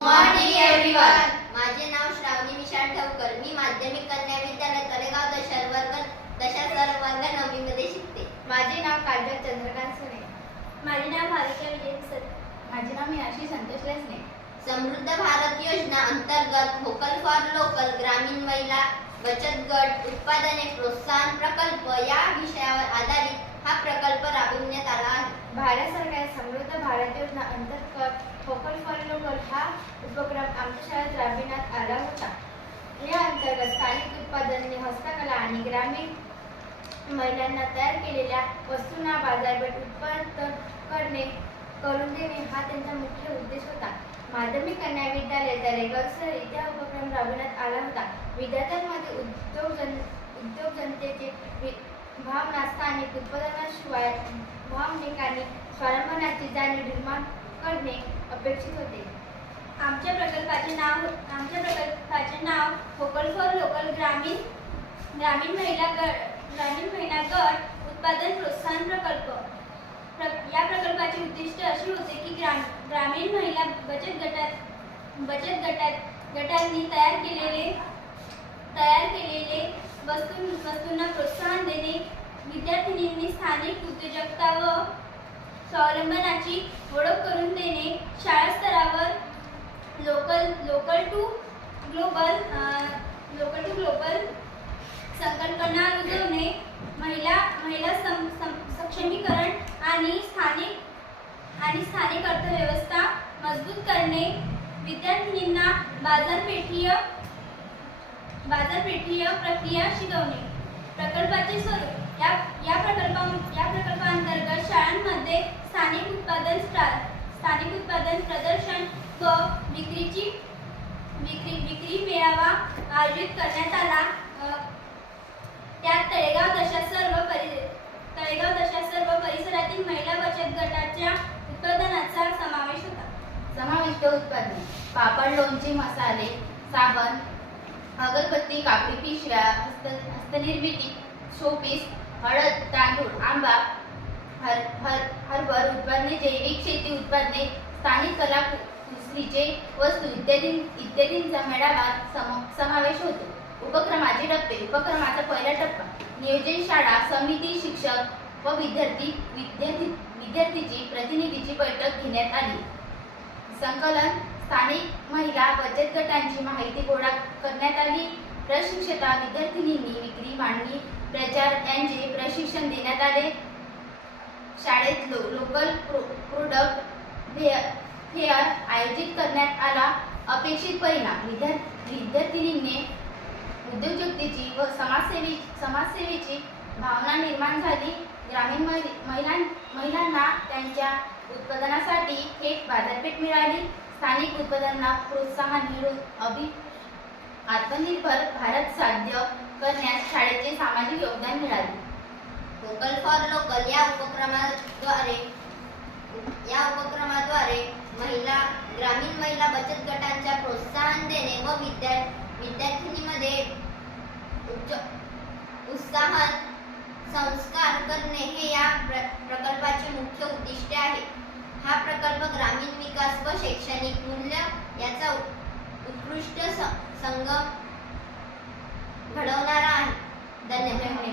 Morning everyone. माझे नाव श्रावणी विशाल ठवकर. मी माध्यमिक कन्या विद्यालय तळेगाव दशा वर्ग 9वी मध्ये शिकते. माझे नाव काजल चंद्रकांत सोने. माझे नाव भाविका विजय सर. माझे नाव मीनाक्षी संतोष लेसने. समृद्ध भारत योजना अंतर्गत व्होकल फॉर लोकल ग्रामीण महिला बचत गट उत्पादने प्रोत्साहन प्रकल्प या विषयावर आधारित हा प्रकल्प राबविण्यात आला आहे. भारत सरकार समृद्ध भारत योजना अंतर्गत व्होकल फॉर लोकल हा उपक्रम आमच्या शाळेत राबविण्यात आला होता. या अंतर्गत स्थानिक उत्पादने, हस्तकला आणि ग्रामीण महिलांना तयार केलेल्या वस्तूंना बाजारपेठ उत्पन्न करून देणे हा त्यांचा मुख्य उद्देश होता. माध्यमिक कन्या विद्यालय तळेगाव सर इथे हा उपक्रम राबविण्यात आला होता. विद्यार्थ्यांमध्ये उद्योगजनतेची भावना, स्थानिक उत्पादनाशिवाय भावनिक आणि स्वावलंबनाची जाणीव निर्माण करणे अपेक्षित होते. आमच्या प्रकल्पाचे नाव व्होकल फॉर लोकल ग्रामीण महिला गट उत्पादन प्रोत्साहन प्रकल्प. या प्रकल्पाचे उद्दिष्ट असे होते की ग्रामीण महिला बचत गटांनी तयार केलेले वस्तूंना प्रोत्साहन देणे, विद्यार्थिनींनी स्थानिक उद्योजकता व स्वावलंबनाची ओळख करून देणे, शाळा स्तरावर लोकल टू ग्लोबल संकल्पना रुजवणे, महिला सक्षमीकरण आणि स्थानिक अर्थव्यवस्था मजबूत करणे, विद्यार्थिनींना बाजारपेठीय प्रक्रिया शिकवणे. प्रकल्पाचे स्वरूप. या प्रकल्पांतर्गत शाळांमध्ये स्थानिक उत्पादन प्रदर्शन व विक्री मेळावा आयोजित करण्यात आला. त्यात तळेगाव दशा सर्व परिसरातील महिला बचत गटाच्या उत्पादनाचा समावेश होता. समाविष्ट उत्पादने: पापड, लोणचे, मसाले, साबण, अगरबत्ती, कापडी पिशव्या, हस्तनिर्मिती, शोपीस, हळद, तांदूळ, आंबा, हर्बल उत्पादने, जैविक शेती उत्पादने, स्थानिक कला कुसरीचे वस्तू इत्यादींचा मेळावा समावेश होतो. उपक्रमाचे टप्पे. उपक्रमाचा पहिला टप्पा नियोजन. शाळा समिती, शिक्षक व विद्यार्थीची प्रतिनिधीची बैठक घेण्यात आली. संकलन. स्थानिक महिला बचत गटांची माहिती गोळा करण्यात आली. प्रशिक्षिता विद्यार्थिनींनी विक्री, मांडणी, प्रचार यांचे प्रशिक्षण देण्यात आले. शाळेत लोकल प्रोडक्ट फेअर आयोजित करण्यात आला. अपेक्षित परिणाम. विद्यार्थिनींनी उद्योजकतेची व समाजसेवेची भावना निर्माण झाली. ग्रामीण महिलांना त्यांच्या उत्पादनासाठी थेट बाजारपेठ मिळाली. स्थानिक उत्पादनांना प्रोत्साहन मिळून आत्मनिर्भर भारत साध्य करण्यास शाळेचे सामाजिक योगदान मिळाले. व्होकल फॉर लोकल या उपक्रमाद्वारे ग्रामीण महिला बचत गटांच्या प्रोत्साहन देणे व विद्यार्थिनीमध्ये उत्साहन संस्कार करणे हे या प्रकल्पाचे मुख्य उद्दिष्ट आहे. हा प्रकल्प ग्रामीण विकास व शैक्षणिक मूल्य याचा उत्कृष्ट संगम घडवणारा आहे. धन्यवाद.